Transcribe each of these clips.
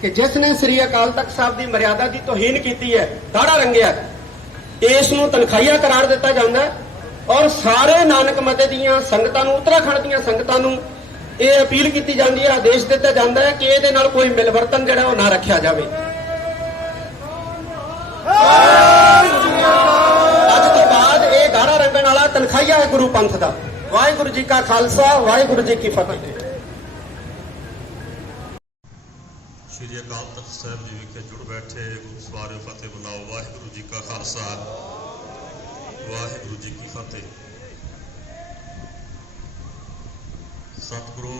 कि जिसने श्री अकाल तख्त साहब की मर्यादा की तोहीन की है, दाड़ा रंगिया, इस नूं तनखाइया करार दिता जाता है। और सारे नानक मते दीआं संगतां नूं, उत्तराखंड दीआं संगतां नूं ये अपील की जाती है, आदेश दिता जाता है कि ये नाल कोई मिलवर्तन जिहड़ा वो ना रखा जाए। अज तो बाद ये गारा रंगण वाला तनखाइया है गुरु पंथ का। वाहिगुरू जी का खालसा, वाहिगुरू जी की फतेह। श्री अकाल तख्त साहब जी विखे जुड़ बैठे गुरु सवारे फतेह बुलाओ। वाहिगुरू जी का खालसा, वाहिगुरू जी की फतेह। सतगुरु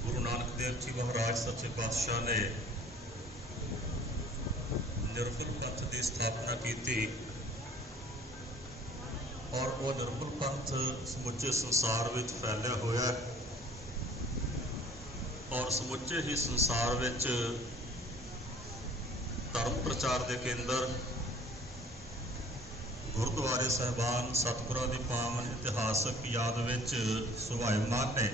गुरु नानक देव जी महाराज सच्चे पातशाह ने निर्मल पंथ की स्थापना की और वो निर्मल पंथ समुचे संसार में फैलिया होया और समुचे ही संसार में धर्म प्रचार के केंद्र गुरुद्वारे साहिबान सतगुरां दी पावन इतिहासक याद विच सुभायमान ने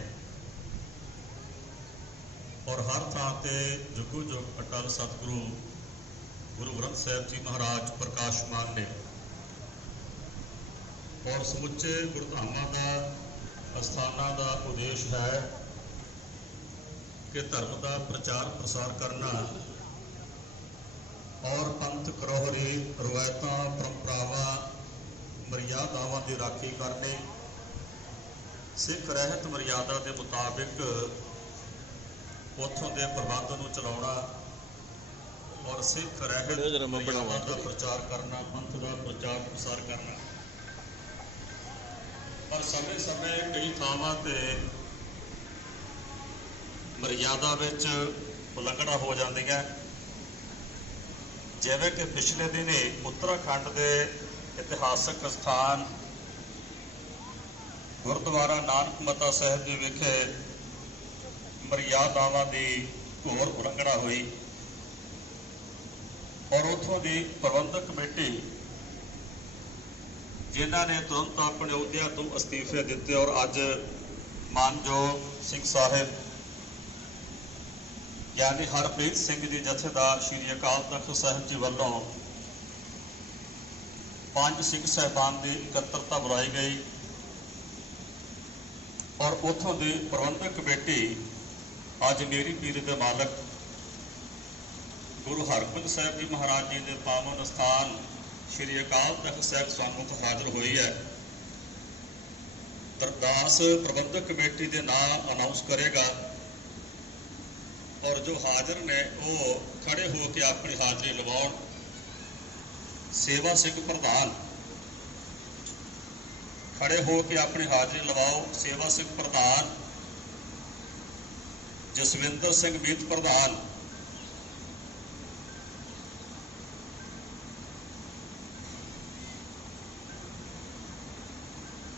और हर थां ते जुगो जुग अटल सतगुरु गुरु ग्रंथ साहिब जी महाराज प्रकाशमान ने और समुचे गुरधामां दा अस्थानां दा उद्देश है कि धर्म का प्रचार प्रसार करना और पंथ करोहरी रवायतां परंपरावां मर्यादावां की राखी करनी, सिख रहत मर्यादा के मुताबिक उत्थों के प्रबंध नूं चलाउणा और सिख रहत मर्यादा का प्रचार करना, पंथ का प्रचार प्रसार करना। पर समय समय कई थावां ते मर्यादा विच उलंघना हो जाती है। जिवें कि पिछले दिने उत्तराखंड के इतिहासक स्थान गुरुद्वारा नानक मता साहिब जी विखे मर्यादावां की घोर उलंघना हुई और उत्थों की प्रबंधक कमेटी जिन्हां ने तुरंत अपने अहुदियां तो अस्तीफे दिते और अज मानयोग सिंह साहिब यानी हरप्रीत सिंह जी जथेदार श्री अकाल तख्त साहिब जी वालों 5 सिख साहिबान की इकत्तरता बुलाई गई और उतों की प्रबंधक कमेटी अज मेरी पीर के मालक गुरु हरगोबिंद साहिब जी महाराज जी के पावन स्थान श्री अकाल तख्त साहिब सन्मुख हाजिर हुई है। अरदास प्रबंधक कमेटी के नाम अनाउंस करेगा और जो हाजिर ने वो खड़े होकर अपनी हाजिरी लवाउण। सेवा सिंह प्रधान खड़े होकर अपनी हाजिरी लवाओ। सेवा सिंह प्रधान, जसविंदर सिंह मीत प्रधान,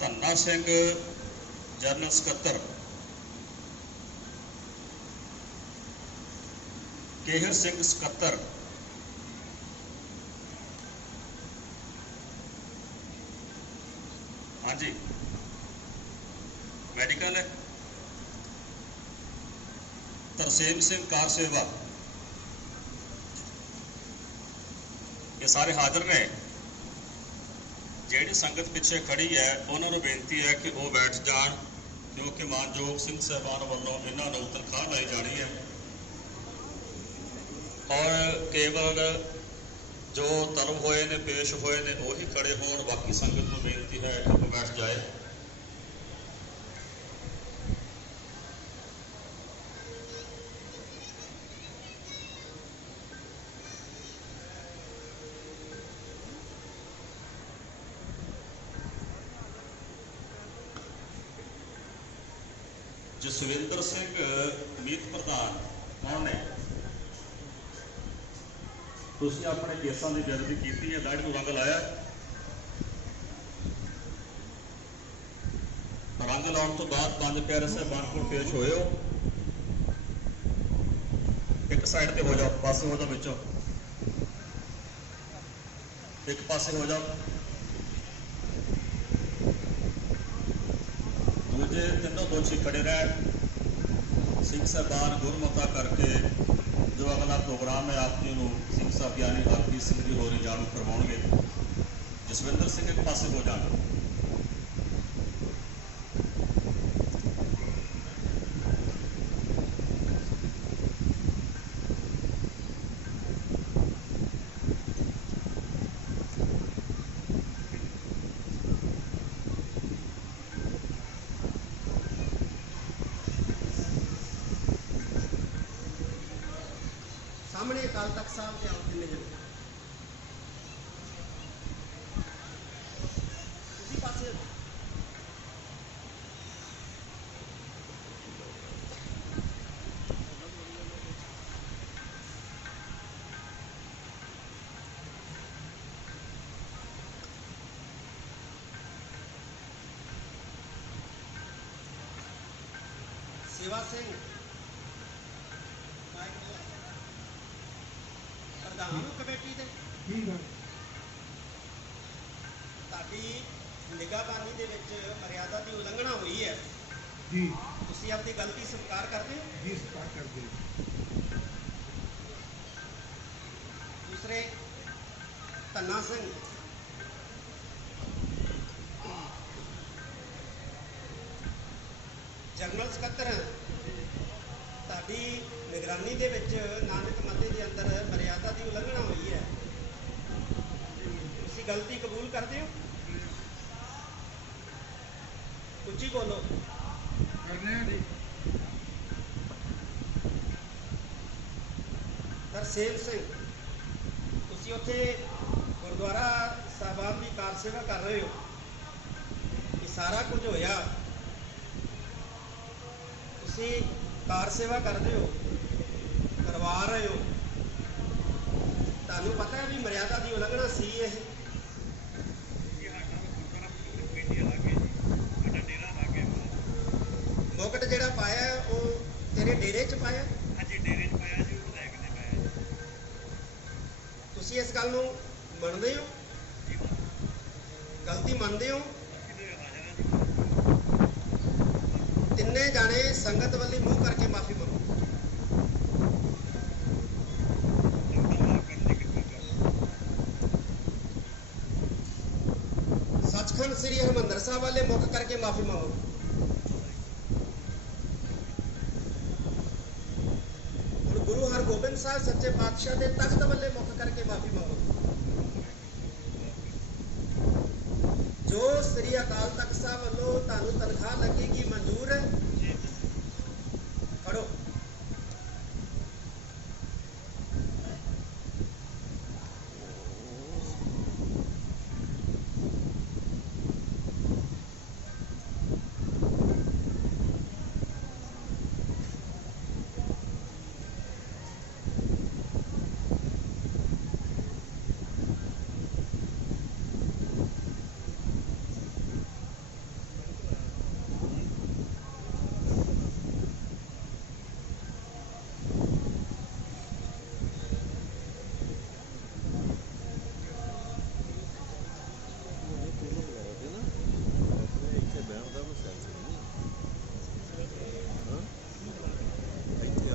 धन्ना सिंह जनरल सकत्तर, केहर सिंह सकत्तर, हाँ जी मेडिकल है, तरसेम सिंह कार सेवा, ये सारे हाजिर ने। जिहड़ी संगत पिछे खड़ी है उन्होंने बेनती है कि वो बैठ जान क्योंकि मानयोग सिंह साहबान वालों इन्हों नूं तनख्वाह लाई जानी है और केवल जो तलब होए ने पेश होए ने वही खड़े होण। बाकी संगत को बेनती है कि वो बैठ जाए। जसविंदर सिंह मीत प्रधान कौन ने? तुसीं अपने केसां की बेअदबी की है, दाढ़ी नूं रंग लाया। रंग लाने तो बाद 5 प्यारे साहबान को पेश होए हो। एक साइड पे हो जाओ, पासे हो जाओ, विचों एक पासे हो जाओ। दूजे तीनों दोषी खड़े रह। सिख साहबान गुरमता करके जो अगला ਪ੍ਰੋਗਰਾਮ ਹੈ ਆਪ ਜੀ ਨੂੰ ਸਿੰਘ ਸਾਹਿਬ ਗਿਆਨੀ ਹਰਪ੍ਰੀਤ ਸਿੰਘ ਜੀ ਹੋਰੀ ਜਾਣੂ ਕਰਵਾਉਣਗੇ। ਜਸਵਿੰਦਰ ਸਿੰਘ ਇੱਕ ਪਾਸੇ ਹੋ ਜਾਣ। ਸਾਹਮਣੇ ਅਕਾਲ ਤਖਤ ਸਾਹਿਬ ਤੇ ਆਓ ਕਿੰਨੇ ਜਣੇ ਤੁਸੀਂ ਪਾਸੇ ਸੇਵਾ ਸਿੰਘ ਪ੍ਰਧਾਨ ਕਮੇਟੀ ਦੇ ਠੀਕ ਹੈ ਤੁਹਾਡੀ ਨਿਗਾਹਬਾਨੀ ਦੇ ਵਿੱਚ ਮਰਿਆਦਾ ਦੀ ਉਲੰਘਣਾ ਹੋਈ ਹੈ ਜੀ ਤੁਸੀਂ ਆਪਣੀ ਗਲਤੀ ਸਵੀਕਾਰ ਕਰਦੇ ਹੋ। ਜੀ ਸਟਾਰਟ ਕਰਦੇ ਦੂਸਰੇ ਧੰਨਾ ਸਿੰਘ ਜਨਰਲ ਸਕੱਤਰ ਤੁਹਾਡੀ ਨਿਗਰਾਨੀ ਦੇ ਵਿੱਚ ਨਾਨਕ ਮੱਤੇ ਦੇ ਅੰਦਰ ਮਰਿਆਦਾ ਦੀ ਉਲੰਘਣਾ ਹੋਈ ਹੈ ਤੁਸੀਂ ਗਲਤੀ ਕਬੂਲ ਕਰਦੇ ਹੋ। ਉੱਚੀ ਬੋਲੋ। ਕਰਨੇ ਆ ਜੀ ਤਰਸੇਮ ਸਿੰਘ ਤੁਸੀਂ ਉੱਥੇ ਗੁਰਦੁਆਰਾ ਸਾਹਿਬਾਨ ਦੀ ਕਾਰ ਸੇਵਾ ਕਰ ਰਹੇ ਹੋ। ਇਹ ਸਾਰਾ ਕੁਝ ਹੋਇਆ ਤੁਸੀਂ ਕਾਰ ਸੇਵਾ ਕਰਦੇ ਹੋ ਕਰਵਾ ਰਹੇ ਹੋ ਤੁਹਾਨੂੰ ਪਤਾ ਹੈ ਵੀ ਮਰਿਆਦਾ ਦੀ ਉਲੰਘਣਾ ਸੀ ਇਹ। ਮੁਕਟ ਜਿਹੜਾ ਪਾਇਆ ਹੈ, ਉਹ ਤੇਰੇ ਡੇਰੇ 'ਚ ਪਾਇਆ? ਹਾਂਜੀ ਡੇਰੇ 'ਚ ਪਾਇਆ ਜੀ, ਉਹ ਵਿਧਾਇਕ ਨੇ ਪਾਇਆ। ਤੁਸੀਂ ਇਸ ਗੱਲ ਨੂੰ ਮੰਨਦੇ ਹੋ? ਗਲਤੀ ਮੰਨਦੇ ਹੋ? ਤਿੰਨੇ ਜਾਣੇ ਸੰਗਤ ਵੱਲੀ ਮੂੰਹ ਕਰਕੇ ਮਾਫੀ ਮੰਗੋ। ਸੱਚਖੰਡ ਸ੍ਰੀ ਹਰਿਮੰਦਰ ਸਾਹਿਬ ਵਾਲੇ ਮੁੱਖ ਕਰਕੇ ਮਾਫੀ ਮੰਗੋ। ਹੁਣ ਗੁਰੂ ਹਰਗੋਬਿੰਦ ਸਾਹਿਬ ਸੱਚੇ ਪਾਤਸ਼ਾਹ ਦੇ ਤਖਤ ਵੱਲੇ ਮੁੱਖ ਕਰਕੇ ਮਾਫੀ ਮੰਗੋ। ਜੋ ਸ੍ਰੀ ਅਕਾਲ ਤਖਤ ਸਾਹਿਬ ਵੱਲੋਂ ਤੁਹਾਨੂੰ ਤਨਖਾਹ ਲੱਗੇਗੀ ਮਨਜ਼ੂਰ ਹੈ? ਖੜੋ।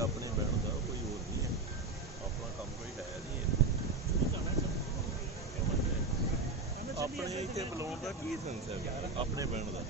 ਆਪਣੇ ਬਹਿਣ ਦਾ ਕੋਈ ਹੋਰ ਨਹੀਂ ਹੈ, ਆਪਣਾ ਕੰਮ ਕੋਈ ਹੈ ਨਹੀਂ ਆਪਣੇ ਇੱਥੇ ਬੁਲਾਉਣ ਦਾ ਕੀ ਸੈਂਸ ਹੈ ਆਪਣੇ ਬਹਿਣ ਦਾ।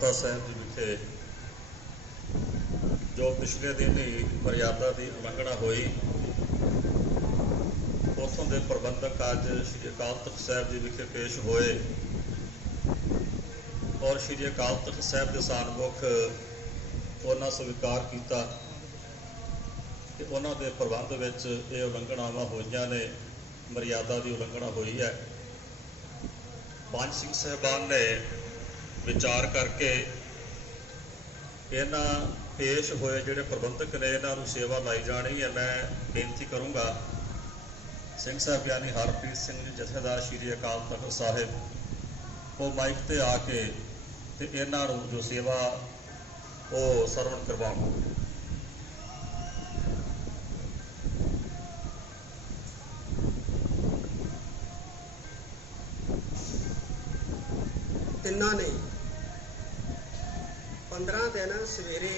ਮਤਾ ਸਾਹਿਬ ਜੀ ਵਿਖੇ ਜੋ ਪਿਛਲੇ ਦਿਨ ਹੀ ਮਰਿਆਦਾ ਦੀ ਉਲੰਘਣਾ ਹੋਈ, ਉੱਥੋਂ ਦੇ ਪ੍ਰਬੰਧਕ ਅੱਜ ਸ਼੍ਰੀ ਅਕਾਲ ਤਖ਼ਤ ਸਾਹਿਬ ਜੀ ਵਿਖੇ ਪੇਸ਼ ਹੋਏ ਔਰ ਸ਼੍ਰੀ ਅਕਾਲ ਤਖ਼ਤ ਸਾਹਿਬ ਦੇ ਸਾਨਮੁਖ ਉਹਨਾਂ ਸਵੀਕਾਰ ਕੀਤਾ ਕਿ ਉਹਨਾਂ ਦੇ ਪ੍ਰਬੰਧ ਵਿੱਚ ਇਹ ਉਲੰਘਣਾਵਾਂ ਹੋਈਆਂ ਨੇ, ਮਰਿਆਦਾ ਦੀ ਉਲੰਘਣਾ ਹੋਈ ਹੈ। ਪੰਜ ਸਿੰਘ ਸਾਹਿਬਾਨ ਨੇ ਵਿਚਾਰ ਕਰਕੇ ਇਹਨਾਂ ਪੇਸ਼ ਹੋਏ ਜਿਹੜੇ ਪ੍ਰਬੰਧਕ ਨੇ ਇਹਨਾਂ ਨੂੰ ਸੇਵਾ ਲਾਈ ਜਾਣੀ ਹੈ। ਮੈਂ ਬੇਨਤੀ ਕਰੂੰਗਾ ਸਿੰਘ ਸਾਹਿਬ ਗਿਆਨੀ ਹਰਪ੍ਰੀਤ ਸਿੰਘ ਜੀ ਜਥੇਦਾਰ ਸ਼੍ਰੀ ਅਕਾਲ ਤਖ਼ਤ ਸਾਹਿਬ ਉਹ ਮਾਈਕ ਤੇ ਆ ਕੇ ਤੇ ਇਹਨਾਂ ਨੂੰ ਜੋ ਸੇਵਾ ਉਹ ਸਰਵਣ ਕਰਵਾਉਣ। ਤਿੰਨਾਂ ਨੇ 15 ਦਿਨ ਸਵੇਰੇ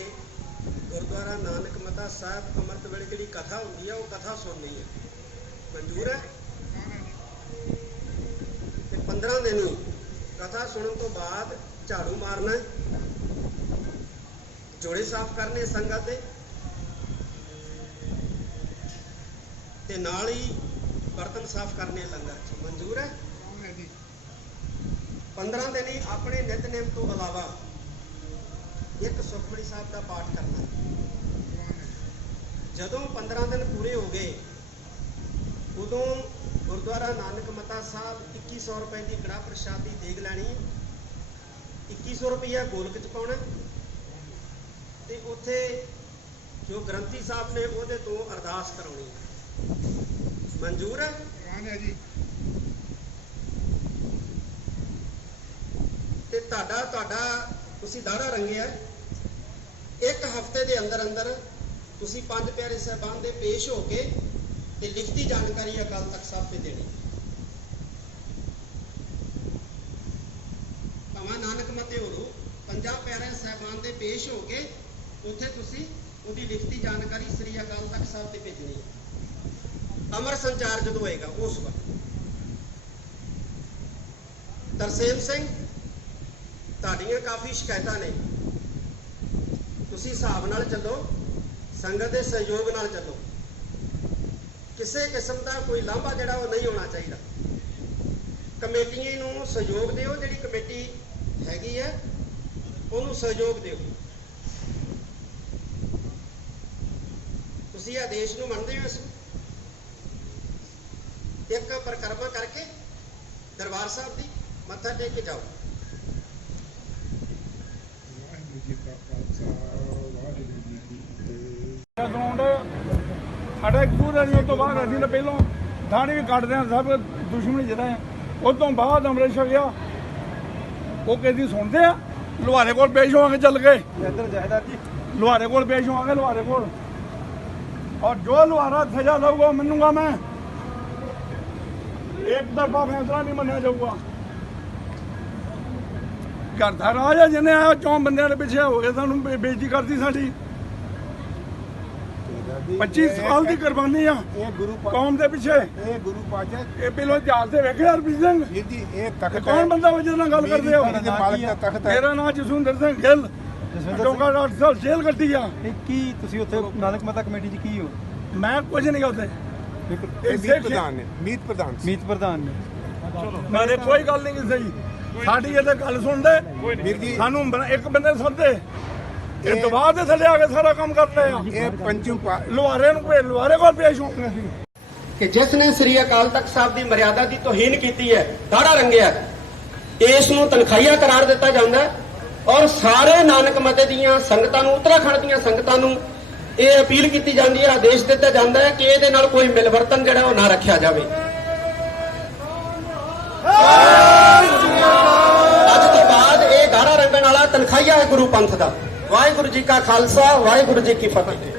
ਗੁਰਦੁਆਰਾ ਨਾਨਕ ਮਤਾ ਸਾਹਿਬ ਅੰਮ੍ਰਿਤ ਵੇਲੇ ਜਿਹੜੀ ਕਥਾ ਹੁੰਦੀ ਹੈ ਉਹ ਕਥਾ ਸੁਣਨੀ ਹੈ। ਮਨਜ਼ੂਰ ਹੈ? ਤੇ 15 ਦਿਨ ਹੀ ਕਥਾ ਸੁਣਨ ਤੋਂ ਬਾਅਦ ਝਾੜੂ ਮਾਰਨਾ, ਜੋੜੇ ਸਾਫ਼ ਕਰਨੇ ਸੰਗਤ ਦੇ, ਤੇ ਨਾਲ ਹੀ ਬਰਤਨ ਸਾਫ਼ ਕਰਨੇ ਲੰਗਰ 'ਚ। ਮਨਜ਼ੂਰ ਹੈ? 15 ਦਿਨ ਹੀ ਆਪਣੇ ਨਿਤਨੇਮ ਤੋਂ ਇਲਾਵਾ ਇੱਕ ਸੁਖਮਨੀ ਸਾਹਿਬ ਦਾ ਪਾਠ ਕਰਨਾ। ਜਦੋਂ 15 ਦਿਨ ਪੂਰੇ ਹੋ ਗਏ ਉਦੋਂ ਗੁਰਦੁਆਰਾ ਨਾਨਕ ਮਤਾ ਸਾਹਿਬ 2100 ਰੁਪਏ ਦੀ ਕੜਾਹ ਪ੍ਰਸ਼ਾਦ ਦੀ ਦੇਗ ਲੈਣੀ, 2100 ਰੁਪਈਆ ਗੋਲਕ 'ਚ ਪਾਉਣਾ ਤੇ ਉੱਥੇ ਜੋ ਗ੍ਰੰਥੀ ਸਾਹਿਬ ਨੇ ਉਹਦੇ ਤੋਂ ਅਰਦਾਸ ਕਰਾਉਣੀ। ਮਨਜ਼ੂਰ ਹੈ? ਜੀ। ਤੇ ਤੁਹਾਡਾ ਤੁਸੀਂ ਦਾੜਾ ਰੰਗਿਆ, ਇੱਕ ਹਫ਼ਤੇ ਦੇ ਅੰਦਰ ਅੰਦਰ ਤੁਸੀਂ ਪੰਜ ਪਿਆਰੇ ਸਾਹਿਬਾਨ ਦੇ ਪੇਸ਼ ਹੋ ਕੇ ਤੇ ਲਿਖਤੀ ਜਾਣਕਾਰੀ ਅਕਾਲ ਤਖ਼ਤ ਸਾਹਿਬ ਤੇ ਦੇਣੀ। ਭਾਵੇਂ ਨਾਨਕ ਮਤੇ ਹੋਰੋ, ਪੰਜਾਂ ਪਿਆਰੇ ਸਾਹਿਬਾਨ ਦੇ ਪੇਸ਼ ਹੋ ਕੇ ਉੱਥੇ ਤੁਸੀਂ ਉਹਦੀ ਲਿਖਤੀ ਜਾਣਕਾਰੀ ਸ੍ਰੀ ਅਕਾਲ ਤਖ਼ਤ ਸਾਹਿਬ ਤੇ ਭੇਜਣੀ ਹੈ। ਅਮਰ ਸੰਚਾਰ ਜਦੋਂ ਹੋਏਗਾ ਉਸ ਵਕਤ। ਤਰਸੇਮ ਸਿੰਘ, ਤੁਹਾਡੀਆਂ ਕਾਫੀ ਸ਼ਿਕਾਇਤਾਂ ਨੇ, ਤੁਸੀਂ ਹਿਸਾਬ ਨਾਲ ਚੱਲੋ, ਸੰਗਤ ਦੇ ਸਹਿਯੋਗ ਨਾਲ ਚੱਲੋ। ਕਿਸੇ ਕਿਸਮ ਦਾ ਕੋਈ ਲਾਂਭਾ ਜਿਹੜਾ ਉਹ ਨਹੀਂ ਹੋਣਾ ਚਾਹੀਦਾ। ਕਮੇਟੀਆਂ ਨੂੰ ਸਹਿਯੋਗ ਦਿਓ, ਜਿਹੜੀ ਕਮੇਟੀ ਹੈਗੀ ਹੈ ਉਹਨੂੰ ਸਹਿਯੋਗ ਦਿਓ। ਤੁਸੀਂ ਆਦੇਸ਼ ਨੂੰ ਮੰਨਦੇ ਹੋ? ਇਸ ਇੱਕ ਪਰਿਕਰਮਾ ਕਰਕੇ ਦਰਬਾਰ ਸਾਹਿਬ ਦੀ ਮੱਥਾ ਟੇਕ ਕੇ ਜਾਓ। ਸਾਡਾ ਕਸੂਰ ਨਹੀਂ। ਉਸ ਤੋਂ ਬਾਅਦ ਅਸੀਂ ਤਾਂ ਪਹਿਲੋਂ ਦਾੜੀ ਵੀ ਕੱਢਦੇ ਹਾਂ, ਸਭ ਦੁਸ਼ਮਣੀ ਜਿਹੜਾ ਹੈ। ਉਸ ਤੋਂ ਬਾਅਦ ਅੰਮ੍ਰਿਤ ਛਕਿਆ, ਉਹ ਕਿਸੇ ਸੁਣਦੇ ਆ। ਲੁਹਾਰੇ ਕੋਲ ਪੇਸ਼ ਹੋਵਾਂਗੇ, ਚੱਲ ਗਏ ਇੱਧਰ ਜਹੇਦਾਰ ਜੀ, ਲੁਹਾਰੇ ਕੋਲ ਪੇਸ਼ ਹੋਵਾਂਗੇ, ਲੁਹਾਰੇ ਕੋਲ। ਔਰ ਜੋ ਲੁਹਾਰਾ ਸਜ਼ਾ ਲਊਗਾ ਮੰਨੂਗਾ ਮੈਂ। ਇੱਕ ਤਰਫਾ ਫੈਸਲਾ ਨਹੀਂ ਮੰਨਿਆ ਜਾਊਗਾ। ਘਰ ਦਾ ਰਾਜ ਹੈ, ਜਿਹਨੇ ਆ 4 ਬੰਦਿਆਂ ਦੇ ਪਿੱਛੇ ਹੋ ਗਏ, ਸਾਨੂੰ ਬੇਇੱਜ਼ਤੀ ਕਰਤੀ ਸਾਡੀ। 25 ਸਾਲ ਦੀ ਕੁਰਬਾਨੀ ਆ ਕੌਮ ਦੇ ਪਿੱਛੇ। ਇਹ ਗੁਰੂ ਪਾਤਸ਼ਾਹ ਇਹ ਪਹਿਲੋਂ ਇਤਿਹਾਸ ਦੇ ਵੇਖੇ ਰਵਿੰਦਰ ਸਿੰਘ ਜੀ, ਇਹ ਤਖਤ ਕੌਣ ਬੰਦਾ ਵਾ ਜਿਹਦੇ ਨਾਲ ਗੱਲ ਕਰਦੇ ਹੋ? ਮਾਲਕ ਦਾ ਤਖਤ ਹੈ। ਮੇਰਾ ਨਾਮ ਜਸਵਿੰਦਰ ਸਿੰਘ ਗਿੱਲ, ਟੋਕਾ 8 ਸਾਲ ਜੇਲ੍ਹ ਕੱਟੀ ਆ। ਕੀ ਤੁਸੀਂ ਉੱਥੇ ਨਾਨਕ ਮਤਾ ਕਮੇਟੀ 'ਚ ਕੀ ਹੋ? ਮੈਂ ਕੁਝ ਨਹੀਂ ਉੱਥੇ, ਮੀਤ ਪ੍ਰਧਾਨ ਨੇ, ਮੀਤ ਪ੍ਰਧਾਨ ਨੇ। ਨਾਲੇ ਕੋਈ ਗੱਲ ਨਹੀਂ ਸਹੀ ਸਾਡੀ। ਇਹ ਤਾਂ ਗੱਲ ਸੁਣਦੇ ਵੀਰ ਜੀ, ਸਾਨੂੰ ਇੱਕ ਬੰਦੇ ਸੱਦੇ, ਇਹ ਦਬਾਅ ਦੇ ਥੱਲੇ ਆ ਕੇ ਸਾਰਾ ਕੰਮ ਕਰਦੇ ਆ। ਇਹ ਪੰਚਮ ਲੁਹਾਰੇ ਨੂੰ ਲੁਹਾਰੇ ਕੋਲ ਪੇਸ਼ ਹੋਣਾ ਸੀ ਕਿ ਜਿਸ ਨੇ ਸ੍ਰੀ ਅਕਾਲ ਤਖ਼ਤ ਸਾਹਿਬ ਦੀ ਮਰਿਆਦਾ ਦੀ ਤੋਹੀਨ ਕੀਤੀ ਹੈ, ਦਾੜਾ ਰੰਗਿਆ, ਇਸ ਨੂੰ ਤਨਖਾਹੀਆ ਕਰਾਰ ਦਿੱਤਾ ਜਾਂਦਾ ਔਰ ਸਾਰੇ ਨਾਨਕ ਮਤੇ ਦੀਆਂ ਸੰਗਤਾਂ ਨੂੰ, ਉੱਤਰਾਖੰਡ ਦੀਆਂ ਸੰਗਤਾਂ ਨੂੰ ਇਹ ਅਪੀਲ ਕੀਤੀ ਜਾਂਦੀ ਹੈ, ਆਦੇਸ਼ ਦਿੱਤਾ ਜਾਂਦਾ ਹੈ ਕਿ ਇਹਦੇ ਨਾਲ ਕੋਈ ਮਿਲਵਰਤਨ ਜਿਹੜਾ ਉਹ ਨਾ ਰੱਖਿਆ ਜਾਵੇ। ਅੱਜ ਤੋਂ ਬਾਅਦ ਇਹ ਦਾੜਾ ਰੰਗਣ ਵਾਲਾ ਤਨਖਾਹੀਆ ਹੈ ਗੁਰੂ ਪੰਥ ਦਾ। ਵਾਹਿਗੁਰੂ ਜੀ ਕਾ ਖਾਲਸਾ, ਵਾਹਿਗੁਰੂ ਜੀ ਕੀ ਫਤਿਹ।